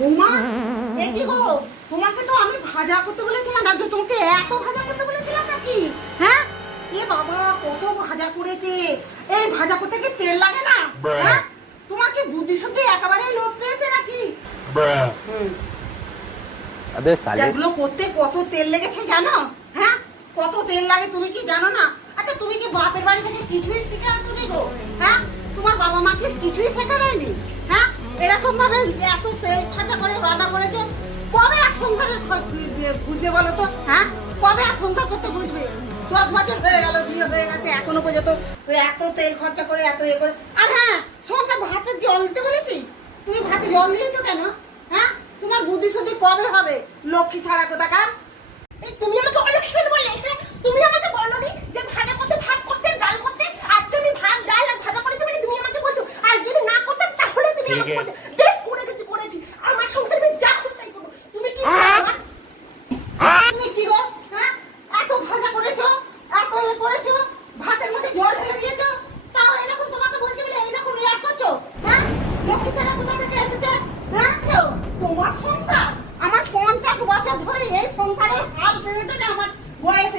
বৌমা এ কি গো, তোমাকে তো আমি ভাজা করতে বলেছিলাম না, তোমাকে এত ভাজা করতে বলেছিলাম নাকি? হ্যাঁ, এ বাবা কত ভাজা করেছে। এই ভাজা করতে কি তেল লাগে না? হ্যাঁ, তোমার কি বুদ্ধি শুদ্ধি একেবারে লোপ পেয়েছে নাকি? अबे साले যেগুলো করতে কত তেল লেগেছে জানো? হ্যাঁ, কত তেল লাগে তুমি কি জানো না? আচ্ছা তুমি কি বাপের বাড়ি থেকে কিছুই শিখে আসোনি গো? হ্যাঁ, তোমার বাবা মাকে কিছুই শেখায়নি? হ্যাঁ, এরকম ভাবে এত তেল খরচা করে রান্না করেছো, কবে আর সংসারের বুঝবে বলো তো? হ্যাঁ, কবে আর সংসার করতে বুঝবে? 10 বছর হয়ে গেল বিয়ে হয়ে গেছে, এখনো পর্যন্ত ওই এত তেল খরচা করে এত এ করে। আর হ্যাঁ, সঙ্গে ভাতে জল দিতে বলেছি, তুমি ভাতে জল দিয়েছো কেন? হ্যাঁ, তোমার বুদ্ধি শুদ্ধি কবে হবে? লক্ষ্মী ছাড়া কোথাকার। এই তুমি আমাকে অলক্ষী কেন বললে? হ্যাঁ, তুমি আমাকে বলনি যে ভাজা করতে, ভাত করতে, ডাল করতে? আজকে আমি ভাত ডাল আর ভাজা করেছি মানে তুমি আমাকে বলছো, আর যদি না করতাম তাহলে তুমি আমাকে বলতে। বেশ করে গেছি, করেছি। আমার সংসারে আমি যা খুশি তাই করবো। তুমি কি তুমি কি গো? হ্যাঁ, এত ভাজা করেছো, এত এ করেছো, ভাতের মধ্যে জল ঢেলে দিয়েছো, তাও এরকম তোমাকে বলছি বলে এইরকম রিয়াক্ট করছো? হ্যাঁ, লক্ষ্মী ছাড়া কোথা থেকে এসেছে? হ্যাঁ, তোমার সংসার আমার 50 বছর ধরে এই সংসারের হাল টেনে টেনে আমার বয়স